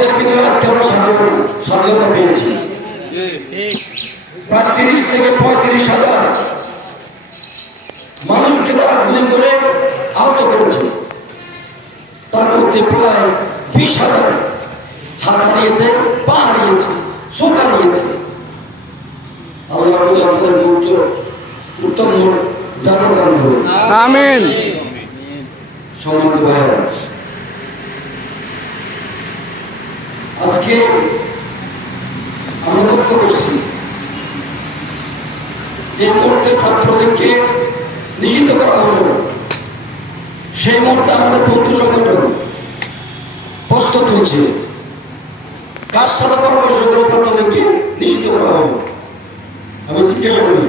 রক্তের বিনিময়ে আজকে আমরা স্বাধীনতা পেয়েছি। প্রায় 30 থেকে 35,000 মানুষকে তারা গুলি করে আহত করেছে। তার মধ্যে প্রায় 20,000 হাত হারিয়েছে, পা হারিয়েছে, চোখ হারিয়েছে। আল্লাহ আপনাদের উত্তম যাজা দান করুন। আমিন। সম্মানিত ভাইরা, আজকে আমরা লক্ষ্য করছি যে মুহূর্তে ছাত্রদেরকে নিষিদ্ধ করা হলো, সেই মুহূর্তে আমাদের বন্ধু সংগঠন প্রস্তুত তুলছে কার সাথে পরামর্শ করে ছাত্রদেরকে নিষিদ্ধ করা হলো। আমি জিজ্ঞাসা করি,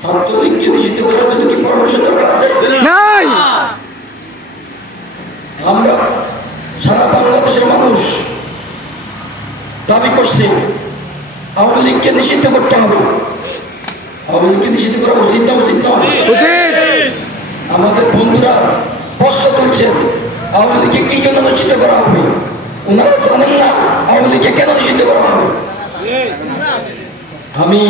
ছাত্রলীগকে নিষিদ্ধ করার জন্য কি পরামর্শ দরকার আছে? নাই। আমরা সারা বাংলাদেশের মানুষ দাবি করছে আওয়ামী লীগকে নিষিদ্ধ করতে হবে। আওয়ামী লীগকে নিষিদ্ধ করা উচিত না উচিত না? আমাদের বন্ধুরা প্রশ্ন তুলছেন আওয়ামী লীগকে কি জন্য নিষিদ্ধ করা হবে। ওনারা জানেন না আওয়ামী লীগকে কেন নিষিদ্ধ করা হবে। আমি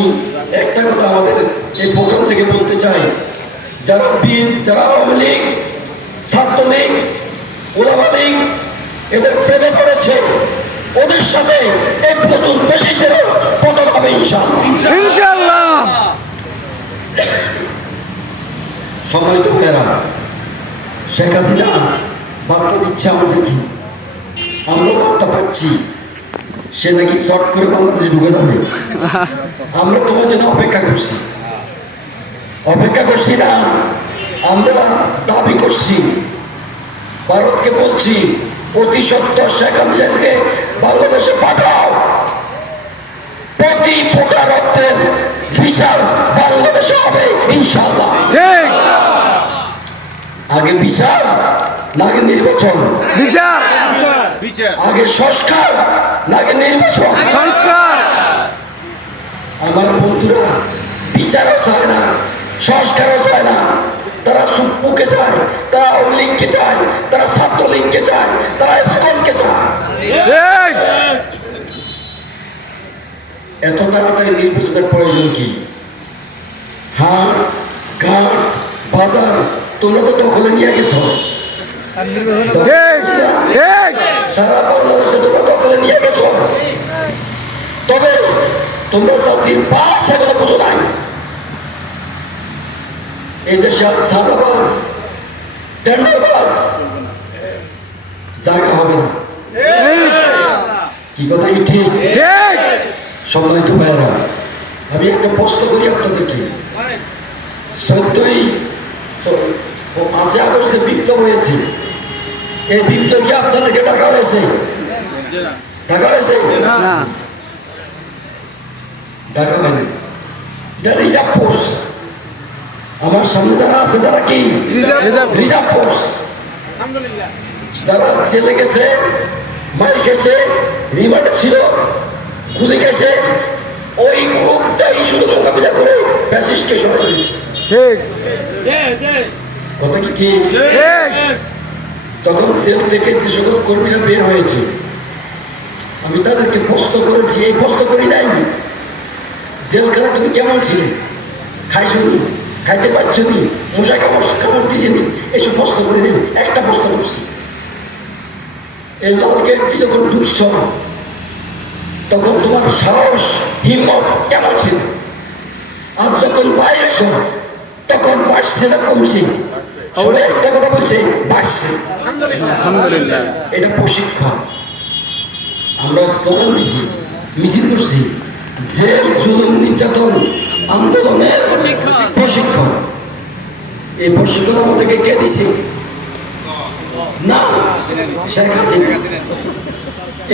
একটা কথা আমাদের এই প্রোগ্রাম থেকে বলতে চাই, যারা আওয়ামী লীগ, ছাত্রলীগ, ওলামা লীগ এদের প্রেমে পড়েছে, ওদের সাথে এই নতুন ফ্যাসিস্টদের পতন হবে ইনশাআল্লাহ। ইনশাআল্লাহ। সম্মানিত ভাইয়েরা, শেখ হাসিনা বার্তা দিচ্ছে আমাদেরকে, আমরা বার্তা পাচ্ছি সে নাকি শর্ট করে বাংলাদেশে ঢুকে যাবে। আমরা তোমার জন্য অপেক্ষা করছি না, আমরা দাবি করছি, ভারতকে বলছি অতি সত্বর শেখ হাসিনাকে বাংলাদেশে পাঠাও। প্রতি ফোঁটা রক্তের বিচার বাংলাদেশে হবে ইনশাআল্লাহ। ঠিক। আগে বিচার নাকি নির্বাচন? বিচার। আগে সংস্কার নাকি নির্বাচন? সংস্কার। আমার বন্ধুরা বিচারও চায় না, সংস্কারও চায় না। তারা সুপ্পুকে চায়, তারা আওয়ামী লীগকে চায়, তারা ছাত্রলীগকে চায়, তারা ইসকনকে চায়। এত তাড়াতাড়ি নির্বাচনের প্রয়োজন কি? হাট ঘাট বাজার তোমরা তো দখলে নিয়ে গেছো, সারা বাংলাদেশে তোমরা দখলে নিয়ে গেছো। তবে তোমরা জাতির পাঁচ সেখানে বুঝো নাই। এই দেশে সাদাবাস টেন্ডারবাস জায়গা হবে না। কি কথা কি ঠিক? সম্মানিত ভাইয়েরা, আমি একটা প্রশ্ন করি আপনাদেরকে। 5ই আগস্টে বিপ্লব হয়েছে, এই বিপ্লব কি আপনাদেরকে ডাকা হয়েছে? ডাকা হয়নি। এটা রিজার্ভ ফোর্স। আমার সামনে যারা আছে তারা কি রিজার্ভ ফোর্স। যারা জেলে গেছে, মার খেয়েছে, রিমান্ডে ছিল, গুলি খেয়েছে, ওই গ্রুপটাই শুধু মোকাবিলা করে ফ্যাসিস্টকে সরাই দিয়েছে। কথা কি ঠিক? তখন জেল থেকে যে সকল কর্মীরা বের হয়েছে, আমি তাদেরকে প্রশ্ন করেছি, এই প্রশ্ন করি নাই জেলখানা তুমি কেমন ছিলে, খাইছো নি, খাইতে পারছো নি, মশাই কামড় দিছে নি, এসব প্রশ্ন করে নিন। একটা প্রশ্ন করছি, এই লাল গেটটি যখন ঢুকছ তখন তোমার সাহস হিম্মত কেমন ছিল? আর যখন বাইরে তখন বাড়ছে না কমছে? সবাই একটা কথা বলছে, বাড়ছে। এটা প্রশিক্ষণ। আমরা স্লোগান দিছি, মিছিল করছি, জেল জুলুম নির্যাতন আন্দোলনের প্রশিক্ষণ। এই প্রশিক্ষণ আমাদেরকে কে দিছে? না, শেখ হাসিনা।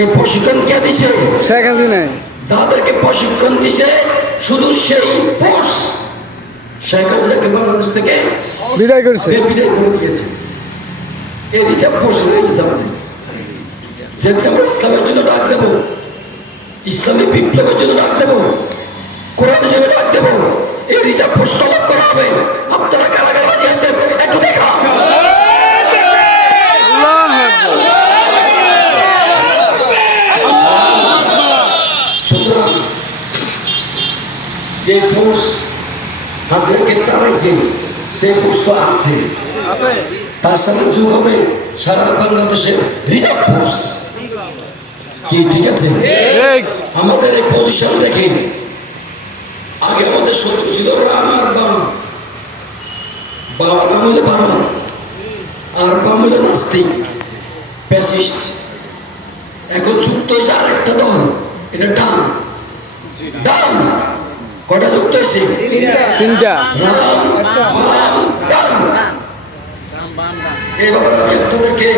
এই প্রশিক্ষণ কে দিছে? শেখ হাসিনা। যাদেরকে প্রশিক্ষণ দিছে শুধু সেই ফোর্স শেখ হাসিনাকে বাংলাদেশ থেকে বিদায় করে দিয়েছে। এই রিজার্ভ ফোর্স হয়ে গেছে আমাদের। যেদিন আমরা ইসলামের জন্য ডাক দেবো, ইসলামী বিপ্লবের জন্য ডাক দেবো, কোরআনের জন্য ডাক দেবো, এই রিজার্ভ ফোর্স তলব করা হবে। আপনারা কারাগারে রাজি আছেন? একটু দেখা। যে ফোর্স হাসিনাকে তাড়াইছে সে ফোর্স তো আছে, তার সাথে যোগ হবে সারা বাংলাদেশের রিজার্ভ ফোর্স। কি ঠিক আছে? ঠিক। আমাদের এই পজিশন দেখে আগে আমাদের শত্রু ছিল রাম আর বাম। রাম হইলে ভারত আর বাম হইলে নাস্তিক প্যাসিস্ট। এখন যুক্ত হয়েছে আরেকটা দল, এটা ডান। ডান কটা যুক্ত হয়েছে? তিনটা। রাম বাম ডান। এই ব্যাপারে আমি আপনাদেরকে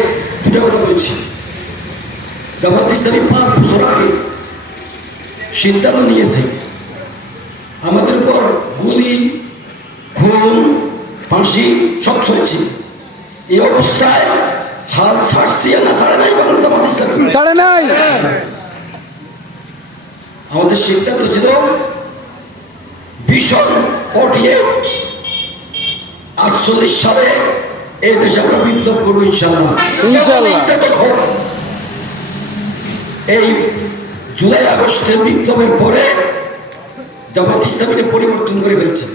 দুটা কথা বলছি। জামাত ইসলামী 5 বছর আগে সিদ্ধান্ত নিয়েছে আমাদের উপর গুলি, খুন, ফাঁসি সব চলছে। এই অবস্থায় হাল ছাড়ছি না ছাড়ে নাই বাংলা জামাত ইসলামী? ছাড়ে নাই। আমাদের সিদ্ধান্ত ছিল ভীষণ 48 সালে এই দেশে আমরা বিপ্লব করবো ইনশাল্লাহ। ইনশাল্লাহ। নির্যাতন হোক। এই জুলাই আগস্টের বিপ্লবের পরে জামাত ইসলামীকে পরিবর্তন করে ফেলছে।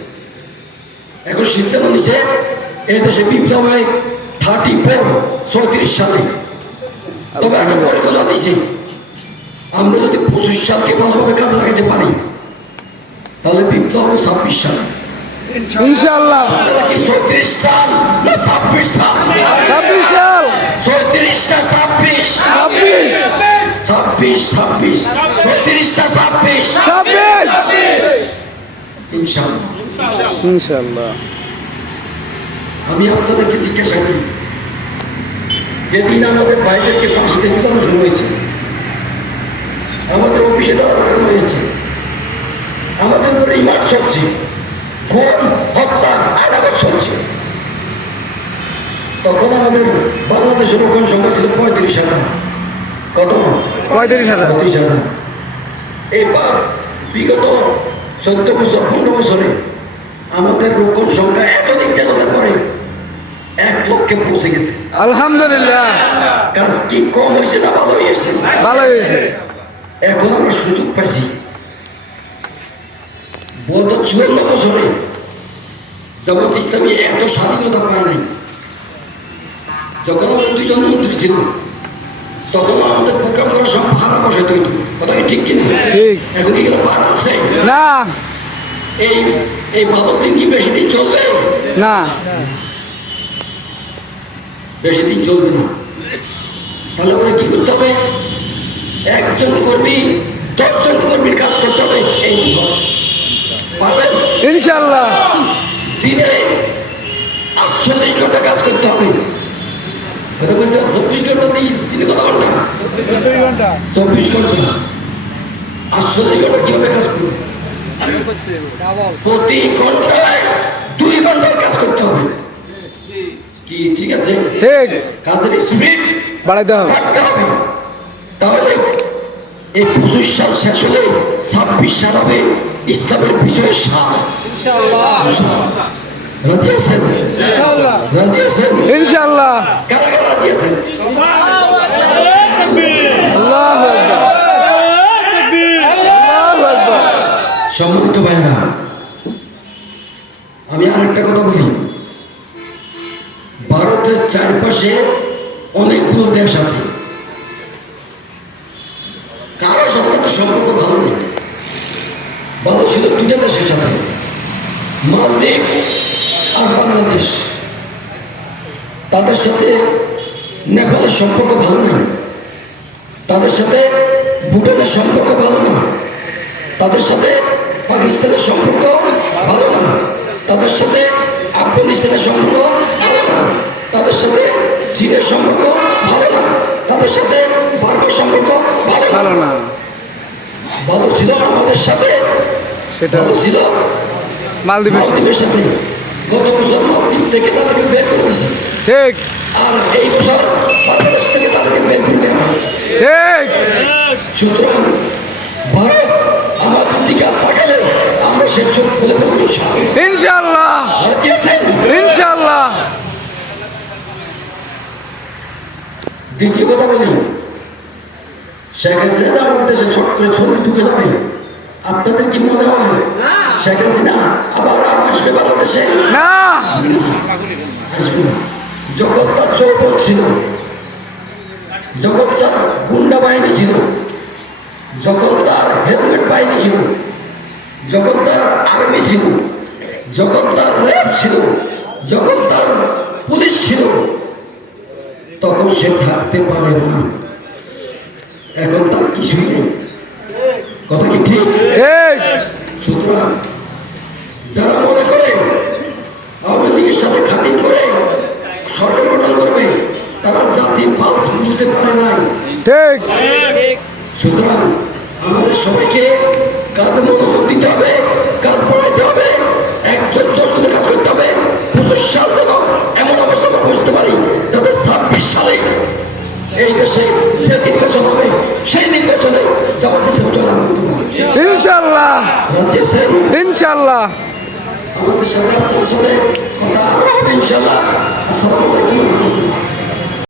এখন সিদ্ধান্ত নিচ্ছে এই দেশে বিপ্লব হয় 34 সালে। তবে একটা পরিকল্পনা দিছে, আমরা যদি 25 সালকে ভালোভাবে কাজে লাগাতে পারি তাহলে বিপ্লব হবে 26 সালে। ইনশাল্লাহ। তারা কি 34 সাল না 26 সাল? 26 সাল। 34 না 26? 26। 26, 34 না 26? 26। ইনশাআল্লাহ। ইনশাল্লাহ। আমি আপনাদেরকে জিজ্ঞাসা করি, যেদিন আমাদের ভাইদেরকে ফাঁসিতে ঝুলানো শুরু হয়েছে, আমাদের অফিসে তারা লাগানো হয়েছে, আমাদের উপরে ইমার চলছে, খুন, হত্যা, আদালত চলছে, তখন আমাদের বাংলাদেশের রোকন সংখ্যা ছিল 35,000। কত? 35,000। 35,000। এবার বিগত 14 বছর 15 বছরে আমাদের রোকন সংখ্যা এত নির্যাতনের পরে 1 লক্ষে পৌঁছে গেছে। আলহামদুলিল্লাহ। কাজ কি কম হয়েছে না ভালো হয়েছে? ভালো হয়েছে। এখন আমরা সুযোগ পাইছি। গত 54 বছরে জামাত ইসলামী এত স্বাধীনতা পায় নাই। যখন আমাদের 2জন মন্ত্রী ছিল তখন আমাদের প্রোগ্রাম করা সব ভাড়া বসাইতে হইতো। কথা কি ঠিক কিনা? ঠিক। এখন কি ভাড়া আছে? না। এই এই ভালো দিন কি বেশি দিন চলবে? না। বেশি দিন চলবে না। তাহলে আমাদের কি করতে হবে? একজন কর্মী 10 জন কর্মীর কাজ করতে হবে এই বছর। পারবেন? ইনশাল্লাহ। দিনে 48 ঘন্টা কাজ করতে হবে। কথা বলতে 24 ঘন্টা দিনে কত ঘন্টা? 24 ঘন্টা। 48 ঘন্টা কিভাবে কাজ করবে? প্রতি ঘন্টায় 2 ঘন্টার কাজ করতে হবে। কি ঠিক আছে? ঠিক। কাজের স্পিড বাড়াইতে হবে। বাড়তে হবে। তাহলে এই 25 সাল শেষ হলে 26 সাল হবে ইসলামের বিজয়ের সাল। রাজি আছেন? রাজি আছেন? ইনশাল্লাহ। কারা কারা রাজি আছেন? আল্লাহু আকবার। আল্লাহু আকবার। সম্মানিত ভাইরা, আমি আরেকটা কথা বলি। ভারতের চারপাশে অনেকগুলো দেশ আছে, কারোর সাথে তো সম্পর্ক ভালো নেই। ভালো ছিল 2টা দেশের সাথে, মালদ্বীপ আর বাংলাদেশ। তাদের সাথে নেপালের সম্পর্ক ভালো নেই, তাদের সাথে ভুটানের সম্পর্ক ভালো না, তাদের সাথে পাকিস্তানের সম্পর্ক ভালো না, তাদের সাথে আফগানিস্তানের সম্পর্ক ভালো না, তাদের সাথে চীনের সম্পর্ক ভালো না, তাদের সাথে ভারতের সম্পর্ক ভালো ভালো না। ভালো ছিল আমাদের সাথে, সেটা ভালো ছিল মালদ্বীপের সাথে। মালদ্বীপের সাথে। গত বছর মালদ্বীপ থেকে তাদেরকে বের করে দিয়েছে, ঠিক। আর এই বছর বাংলাদেশ থেকে তাদেরকে বের করে দেওয়া হয়েছে। ঠিক। সুতরাং ভারত আমাদের দিকে তাকালে আমরা সে চোখ খুলে ফেলবো ইনশাল্লাহ। রাজি আছেন? ইনশাল্লাহ। দ্বিতীয় কথা বলি, শেখ হাসিনা যে আমাদের দেশে ছোট্ট করে ছবি ঢুকে যাবে আপনাদের কি মনে হয় শেখ হাসিনা আবার আসবে বাংলাদেশে? না। আসবে না। যখন তার যৌবন ছিল, যখন তার গুন্ডা বাহিনী ছিল, যখন তার হেলমেট বাহিনী ছিল, যখন তার আর্মি ছিল, যখন তার র্যাব ছিল, যখন তার পুলিশ ছিল, তখন সে থাকতে পারে না। এখন তার কিছুই নেই। কথা কি ঠিক? ঠিক। সুতরাং যারা মনে করে আওয়ামী লীগের সাথে খাতির করে সরকার গঠন করবে, তারা জাতির পালস বুঝতে পারে নাই। ঠিক। সুতরাং আমাদের সবাইকে কাজে মনোযোগ দিতে হবে, কাজ বাড়াইতে হবে, একজন 10 জনে কাজ করতে হবে। 25 সাল যেন এমন অবস্থা আমরা বুঝতে পারি যাতে 26 সালে এই দেশে যে নির্বাচন হবে সেই নির্বাচনে জামাত ইসলাম জয়লাভ করতে পারবে। ইনশাল্লাহ। রাজি আছেন? ইনশাল্লাহ। আমাদের সাথে আপনার সাথে কথা আরো হবে ইনশাল্লাহ। আসসালামু আলাইকুম।